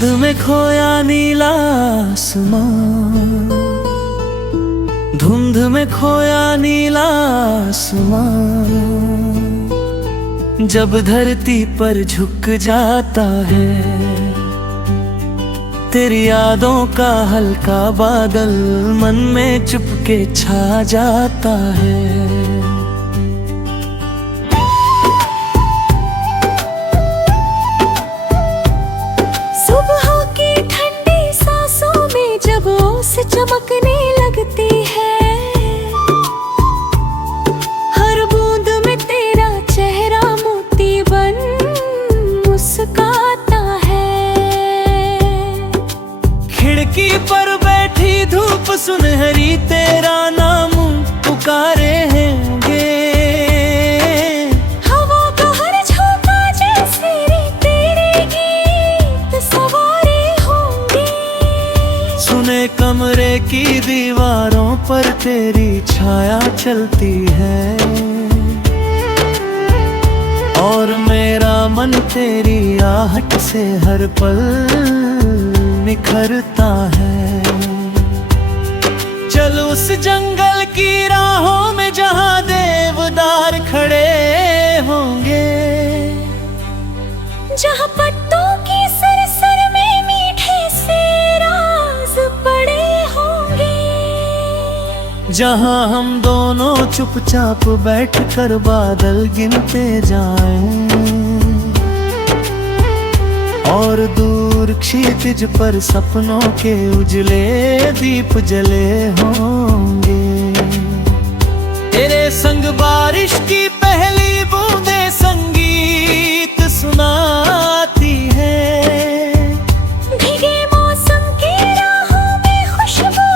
धुंध में खोया नीला आसमां, धुंध में खोया नीला आसमां, जब धरती पर झुक जाता है तेरी यादों का हल्का बादल मन में चुपके छा जाता है। से चमकने लगती है, हर बूंद में तेरा चेहरा मोती बन मुस्काता है। खिड़की पर बैठी धूप सुनहरी तेरा नाम पुकारे होंगे, हवा का हर झोंका जैसे तेरे गीत सवारे होंगे। सुने कमरे की दीवारों पर तेरी छाया चलती है, और मेरा मन तेरी आहट से हर पल निखरता है। चल उस जंगल की राहों में जहां देवदार खड़े होंगे, जहां पत्तों की सरसर में मीठे से राज पड़े होंगे, जहां हम दोनों चुपचाप बैठकर बादल गिनते जाएं, और दूर क्षितिज पर सपनों के उजले दीप जले होंगे। तेरे संग बारिश की पहली बूंदें संगीत सुनाती है, भीगे मौसम की राहों में खुशबू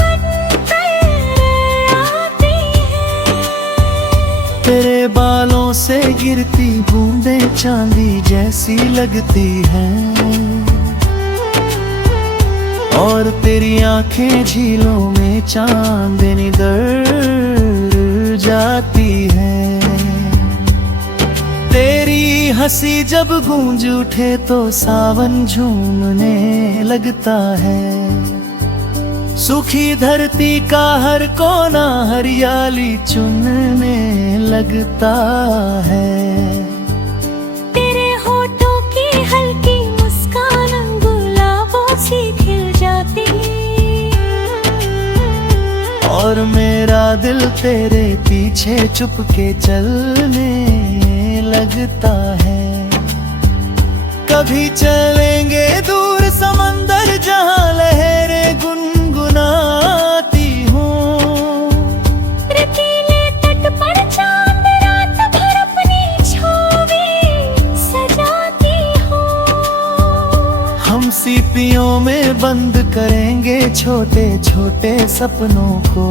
बनकर आती है। तेरे बालों से गिरती बूंदें चांदी जैसी लगती हैं, और तेरी आंखें झीलों में चांदनी दर जाती है। तेरी हंसी जब गूंज उठे तो सावन झूमने लगता है, सूखी धरती का हर कोना हरियाली चुनने लगता है। तेरे होठों की हल्की मुस्कान गुलाबों सी खिल जाती, और मेरा दिल तेरे पीछे चुपके चलने लगता है। कभी चलेंगे दूर समंदर जहां लहरें गुनगुनाती हों, रतीले तट पर चांद रात भर अपनी छवि सजाती हो। हम सीपियों में बंद करेंगे छोटे छोटे सपनों को,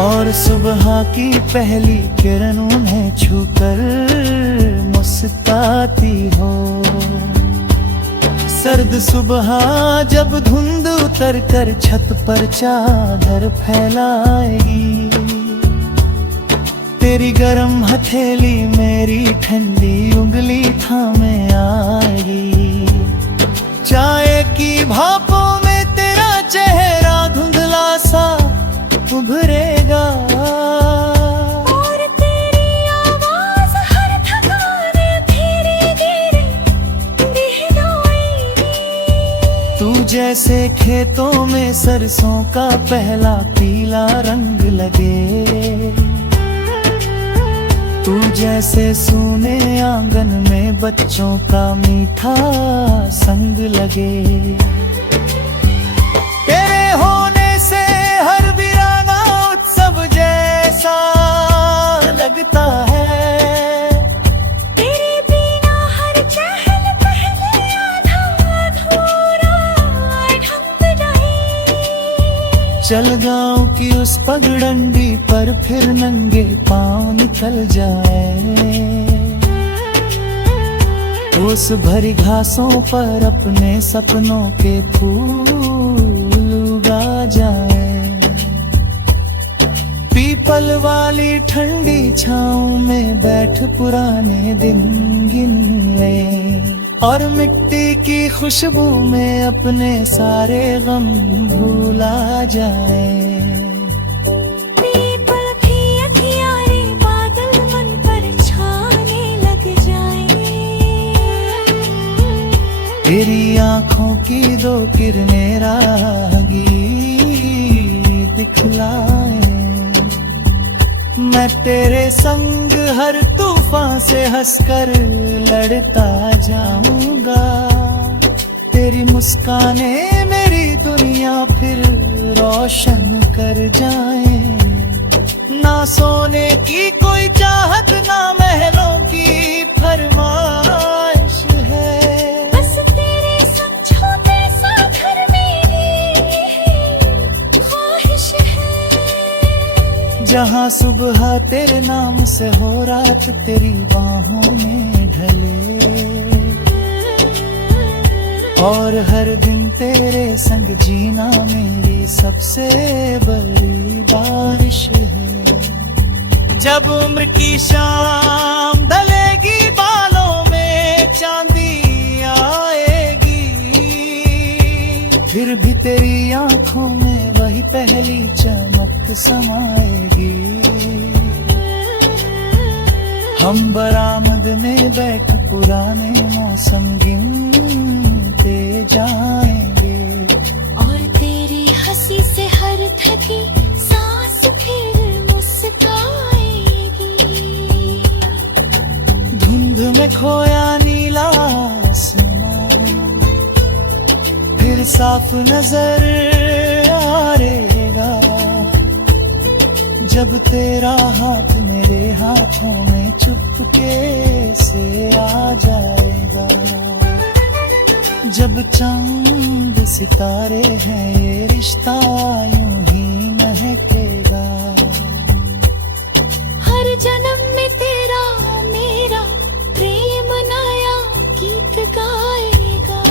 और सुबह की पहली किरण उन्हें छूकर मुस्कुराती हो। सर्द सुबह जब धुंध उतर कर छत पर चादर फैलाएगी, तेरी गरम हथेली मेरी ठंडी उंगली थामे आएगी। चाय की भापों में तेरा चेहरा धुंधला सा उभरेगा, और तेरी आवाज हर थकान धीरे धीरे गिराएगी। तू जैसे खेतों में सरसों का पहला पीला रंग लगे, तू जैसे सूने आंगन में बच्चों का मीठा संग लगे। तेरे होने से हर वीराना उत्सव जैसा लगता है, तेरे बिना हर चहल पहल आधा अधूरा ढंग जाए। चल गाँव की उस पगडंडी पर फिर नंगे पाँव निकल जाए, उस भरी घासों पर अपने सपनों के फूल उगा जाए। पीपल वाली ठंडी छाँव में बैठ पुराने दिन गिन ले, और मिट्टी की खुशबू में अपने सारे गम भूला जाए। पीपल की अखियारे बादल मन पर छाने लग जाए। तेरी आंखों की दो किरणें राहगीर दिखलाए। मैं तेरे संग हर तूफान से हंसकर लड़ता जाऊंगा। तेरी मुस्काने मेरी दुनिया फिर रोशन कर जाए। ना सोने की कोई चाहत, ना महलों की फरमाइश है। बस तेरे संग छोटे सा घर मेरी ख्वाहिश है। जहाँ सुबह तेरे नाम से हो रात तेरी बाहों में ढले। और हर दिन तेरे संग जीना मेरी सबसे बड़ी बारिश है। जब उम्र की शाम ढलेगी बालों में चांदी आएगी। फिर भी तेरी आंखों में वही पहली चमक समाएगी। हम बरामद में बैठ पुराने मौसम गिनते जाएंगे। और तेरी हंसी से हर थकी सांस फिर मुस्काएगी। धुंध में खोया नीला आसमान फिर साफ नजर आएगा। जब तेरा हाथ मेरे हाथों में चुपके से आ जाएगा। जब चांद सितारे हैं ये रिश्ता यूं ही महकेगा। हर जन्म में तेरा मेरा प्रेम नया गीत गाएगा।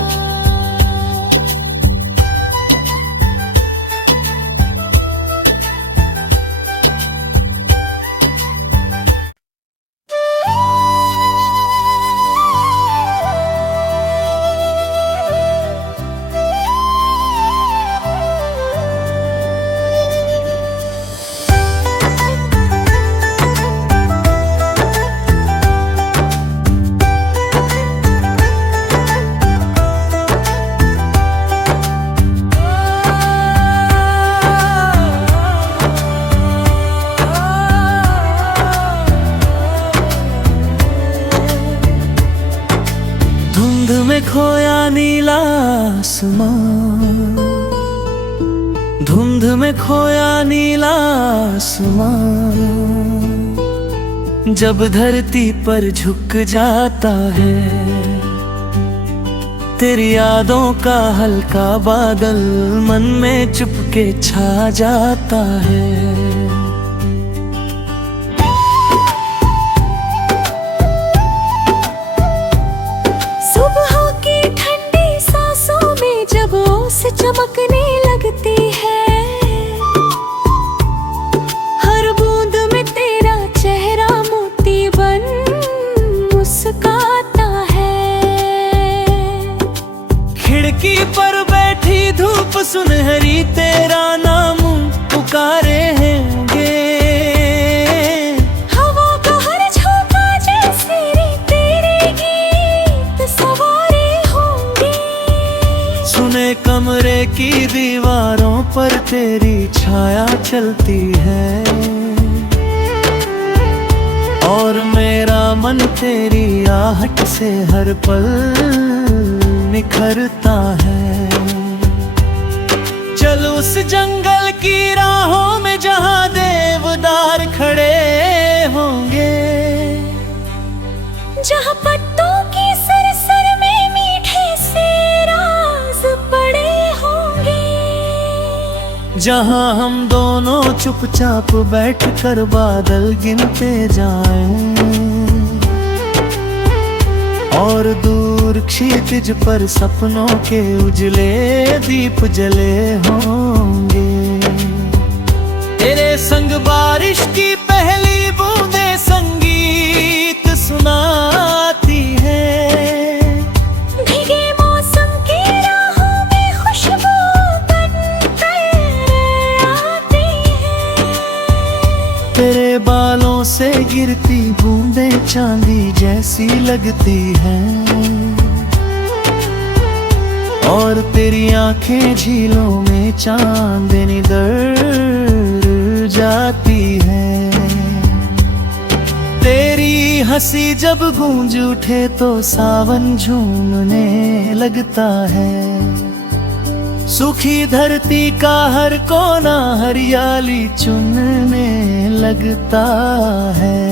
धुंध में खोया नीला आसमान। धुंध में खोया नीला आसमान। जब धरती पर झुक जाता है तेरी यादों का हल्का बादल मन में चुपके छा जाता है। से चमकने लगती है। हर बूंद में तेरा चेहरा मोती बन मुस्काता है। खिड़की पर बैठी धूप सुनहरी तेरा नाम पुकारे हैंगे। हवा का हर झोंका जैसे तेरे गीत सवारे होंगे। सुने कमरे की दीवारों पर तेरी छाया चलती है। और मेरा मन तेरी आहट से हर पल निखरता है। चल उस जंगल की राहों में जहां देवदार खड़े होंगे। जहां पत्तों की सरसर में मीठे से राज पड़े होंगे। जहां हम दोनों चुपचाप बैठकर बादल गिनते जाएं। और दूर क्षितिज पर सपनों के उजले दीप जले होंगे। तेरे संग बारिश की पहली बूंदें संगीत सुनाती है। चांदी जैसी लगती है, और तेरी आंखें झीलों में चांदनी दर जाती है। तेरी हंसी जब गूंज उठे तो सावन झूमने लगता है। सूखी धरती का हर कोना हरियाली चुनने लगता है।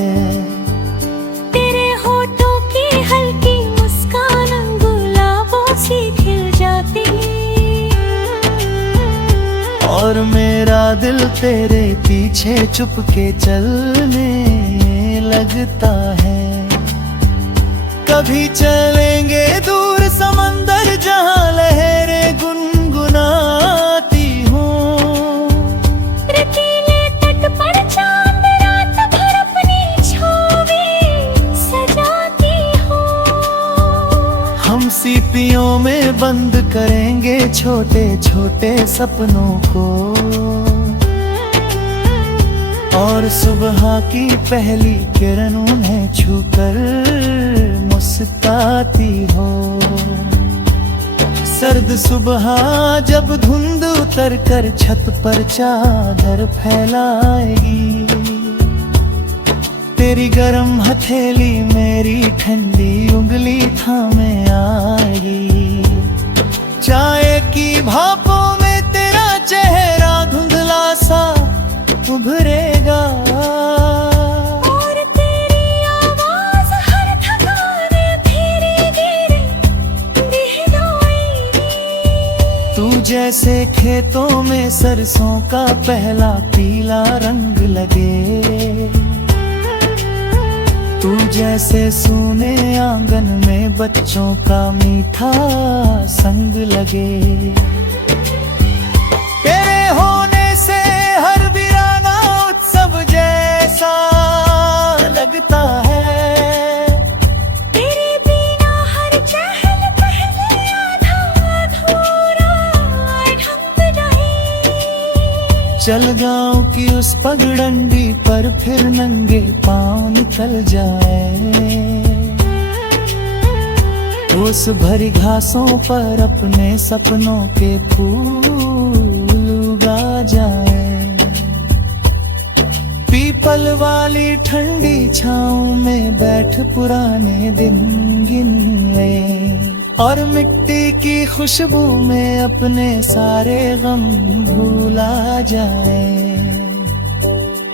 तेरे होठों की हल्की मुस्कान गुलाबों सी खिल जाती, और मेरा दिल तेरे पीछे चुपके चलने लगता है। कभी चलेंगे दूर समंदर जहां लहरें गुनगुनाती हों, रतीले तट पर चांद रात भर अपनी छाँवें सजाती हो। हम सीपियों में बंद करेंगे छोटे छोटे सपनों को, और सुबह की पहली किरण उन्हें छूकर मुस्कुराती हो। सर्द सुबह जब धुंध उतर कर छत पर चादर फैलाएगी, तेरी गरम हथेली मेरी ठंडी उंगली थामे आएगी। चाय की भापों में तेरा चेहरा धुंधला सा उभरेगा, और तेरी आवाज हर थकान धीरे धीरे गहराएगी। तू जैसे खेतों में सरसों का पहला पीला रंग लगे, तू जैसे सूने आंगन में बच्चों का मीठा संग लगे। तेरे होने से हर वीराना उत्सव जैसा लगता है। तेरे बिना हर चहल पहल आधा अधूरा ढंग जाए। चल गांव की उस पगडंडी पर फिर नंगे पांव निकल जाए, उस भरी घासों पर अपने सपनों के फूल उगा जाए। पीपल वाली ठंडी छाँव में बैठ पुराने दिन गिन ले, और मिट्टी की खुशबू में अपने सारे गम भूला जाए।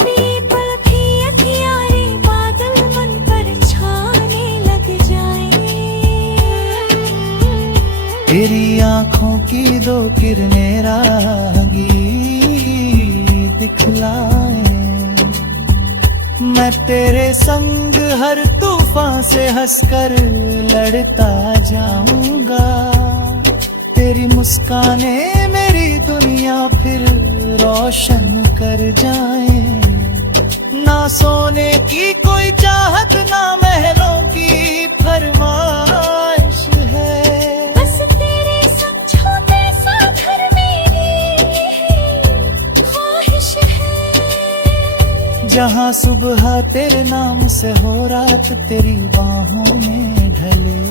पीपल की अखियारे बादल मन पर छाने लग जाए। तेरी आंखों की दो किरणें राहगी दिखलाए। मैं तेरे संग हर तूफान से हंसकर लड़ता जाऊंगा। तेरी मुस्काने मेरी दुनिया फिर रोशन कर जाए। ना सोने की कोई चाहत, ना महलों की फरमाइश है। बस तेरे संग छोटे सा घर मेरी ख्वाहिश है। जहाँ सुबह तेरे नाम से हो रात तेरी बाहों में ढले,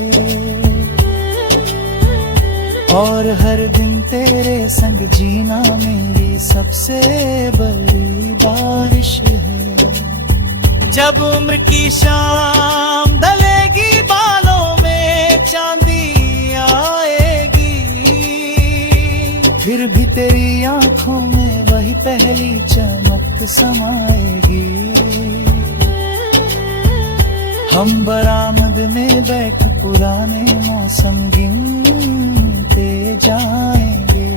और हर दिन तेरे संग जीना मेरी सबसे बड़ी बारिश है। जब उम्र की शाम ढलेगी बालों में चांदी आएगी, फिर भी तेरी आंखों में वही पहली चमक समाएगी। हम बरामद में बैठ पुराने मौसम गिनते जाएंगे,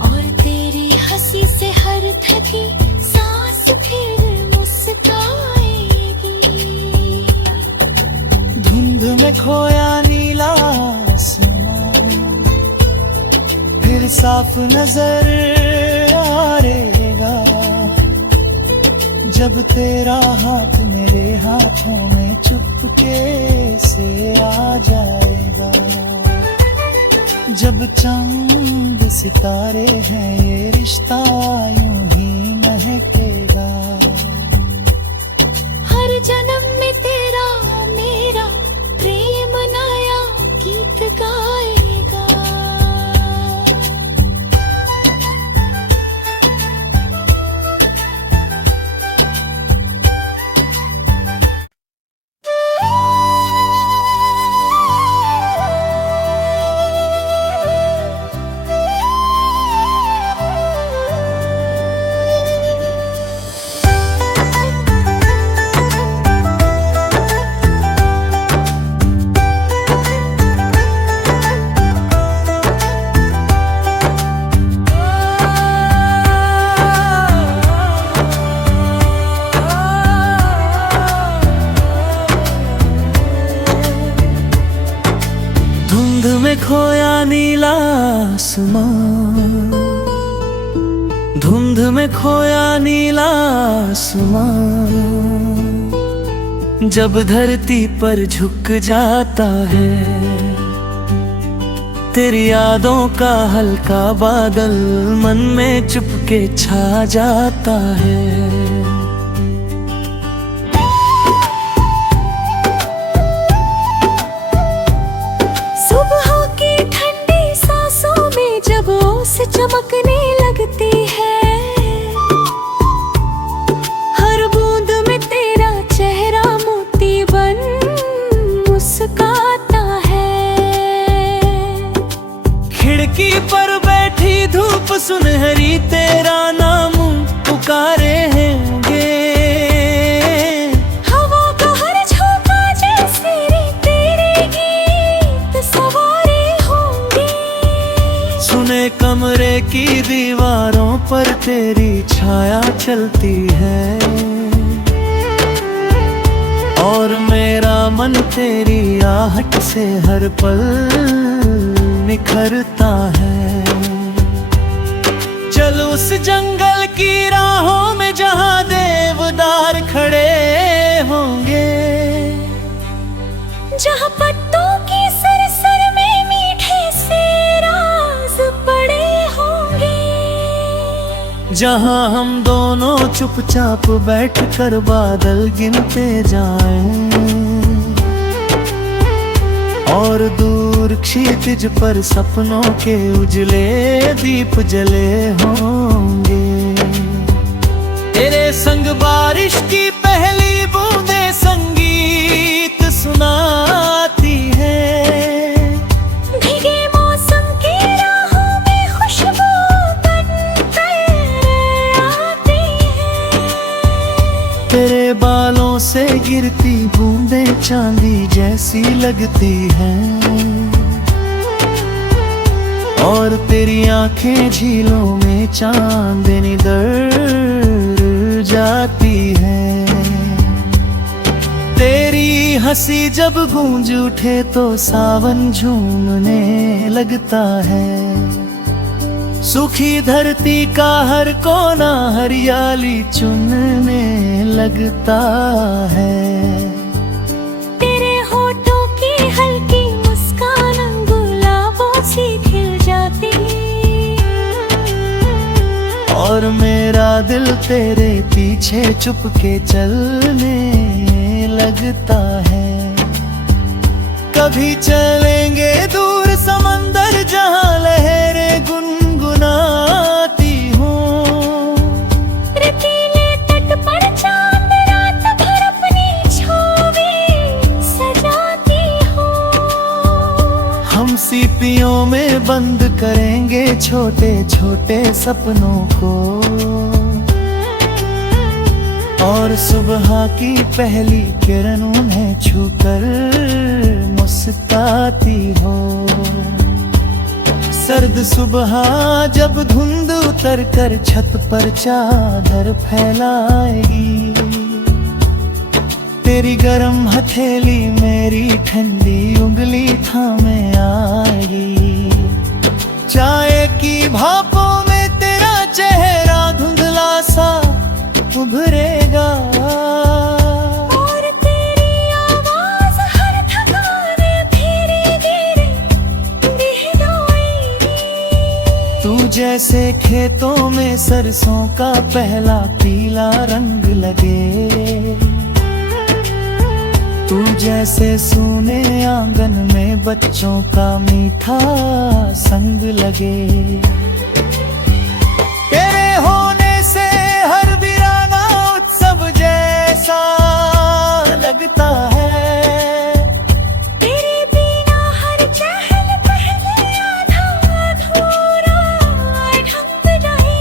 और तेरी हंसी से हर थकी सांस फिर मुस्काएगी। धुंध में खोया नीला आसमान फिर साफ नजर आएगा, जब तेरा हाथ मेरे हाथों में चुपके से आ जाएगा। जब चांद सितारे हैं ये रिश्ता यूं ही महकेगा। हर जन्म में तेरा धुंध में खोया नीला आसमां, धुंध में खोया नीला आसमां, जब धरती पर झुक जाता है तेरी यादों का हल्का बादल मन में चुपके छा जाता है। से चमकने लगती है, हर बूंद में तेरा चेहरा मोती बन मुस्काता है। खिड़की पर बैठी धूप सुनहरी तेरा नाम पुकारे होंगे, हवा का हर झोंका जैसे तेरे गीत सवारे होंगे। सुने कमरे की दीवारों पर तेरी छाया चलती है, और मेरा मन तेरी आहट से हर पल निखरता है। चल उस जंगल की राहों में जहां देवदार खड़े होंगे, जहां पत्तों की सरसर में मीठे से राज पड़े होंगे, जहां हम दोनों चुपचाप बैठकर बादल गिनते जाएं, और दूर क्षितिज पर सपनों के उजले दीप जले होंगे। तेरे संग बारिश की पहली बूंदें संगीत सुनाती है, भीगे मौसम की राहों में खुशबू बनकर आती है। तेरे बालों से गिरती बूंदें चांदी जैसी लगती हैं, और तेरी आंखें झीलों में चांदनी दर जाती है। तेरी हंसी जब गूंज उठे तो सावन झूमने लगता है, सूखी धरती का हर कोना हरियाली चुनने लगता है। तेरे होठों की हल्की मुस्कान गुलाबों सी खिल जाती, और मेरा दिल तेरे पीछे चुपके चलने लगता है। कभी चलेंगे दूर समंदर जहां लहरें गुनगुनाती हों, रेतीले तट पर चांद रात भर अपनी छाँवें सजाती हो। हम सीपियों में बंद करेंगे छोटे छोटे सपनों को, और सुबह की पहली किरण उन्हें छूकर मुस्कुराती हो। सर्द सुबह जब धुंध उतर कर छत पर चादर फैलाएगी, तेरी गरम हथेली मेरी ठंडी उंगली थामे आएगी। चाय की भापों में तेरा चेहरा धुंधला सा उभरेगा, और तेरी आवाज हर थकान धीरे धीरे गिराएगी। तू जैसे खेतों में सरसों का पहला पीला रंग लगे, तू जैसे सूने आंगन में बच्चों का मीठा संग लगे। तेरे होने से हर वीराना उत्सव जैसा लगता है, तेरे बिना हर चहल पहल आधा अधूरा ढंग जाए।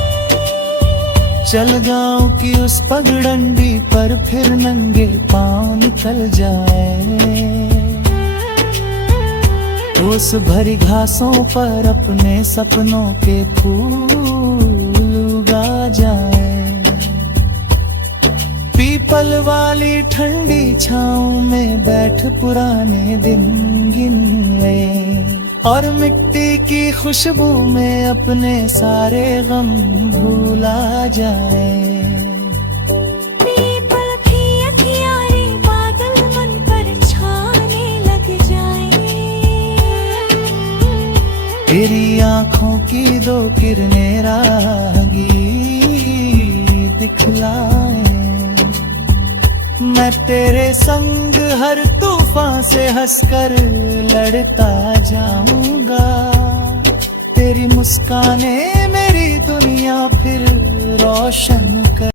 चल गांव की उस पगडंडी पर फिर नंगे पांव निकल जाए, उस भरी घासों पर अपने सपनों के फूल उगा जाए। पीपल वाली ठंडी छाँव में बैठ पुराने दिन गिन ले, और मिट्टी की खुशबू में अपने सारे गम भूला जाए। पीपल भी अखियारे बादल मन पर छाने लग जाए। तेरी आंखों की दो किरणें राहगीर दिखलाए। मैं तेरे संग हर तूफान से हंसकर लड़ता जाऊंगा। तेरी मुस्काने मेरी दुनिया फिर रोशन